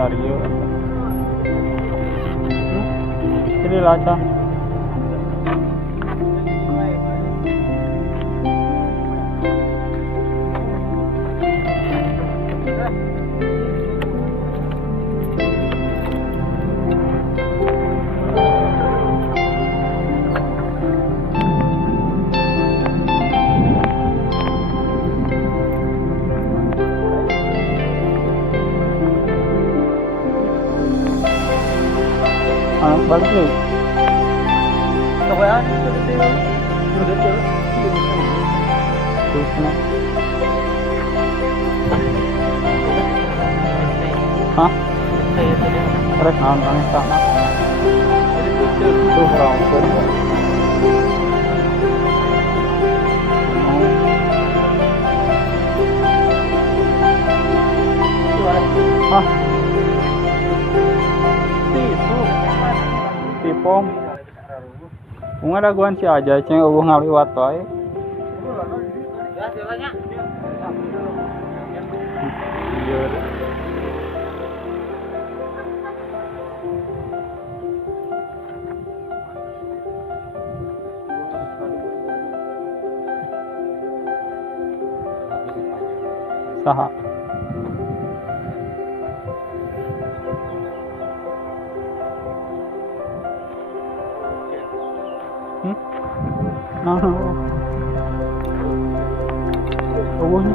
skenario. Ini laca. Balik nih. Kebayaan seperti udah Terus na. Hah? Rek naon sana. Tuh rampun. Hah? Tipong. Bunga daguan si aja ceng eueuh ngaliwat wae. Saha? Nah, eueuhnya.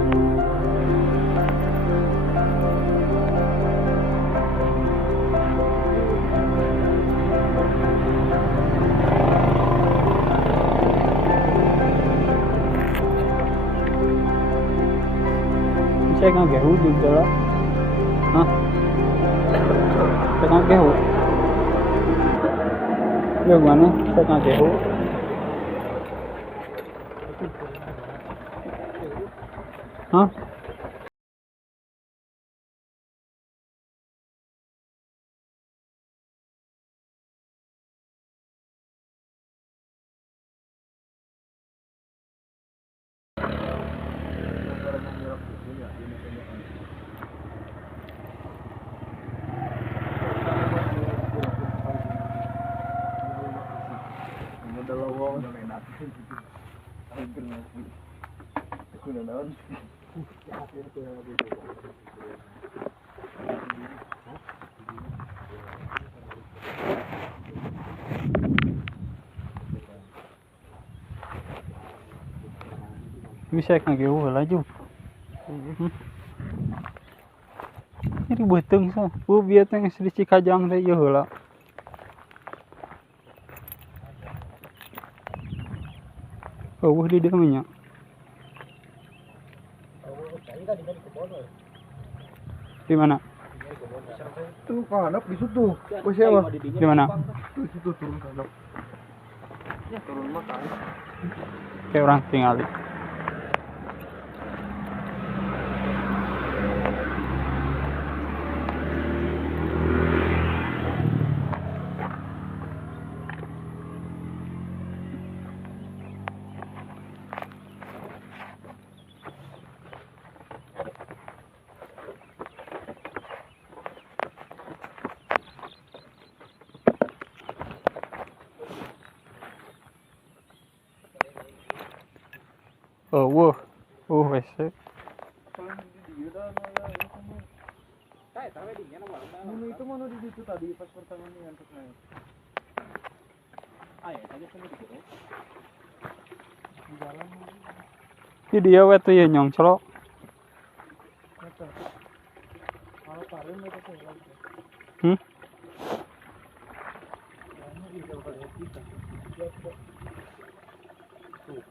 Saya ngagehu juga lah. Hah? Saya ngagehu. Gimana? Saya ngagehu. Hah? Bisa ngagehu laju. Ini beuteng sa. Bieu teh geus di Cikajang teh ieu heula. Eueuh di dieu mah nya. Di mana? tuh kanap di situ. Oh siapa? Di mana? Di situ turun kanap. Ya turun makan. Kayak orang tinggal. Wah, WC. Itu mana di situ tadi pas pertama nih untuk naik. Di dalam. Di dia we teh ya nyongclok. Kalau paling itu tuh. Hmm? Tuh,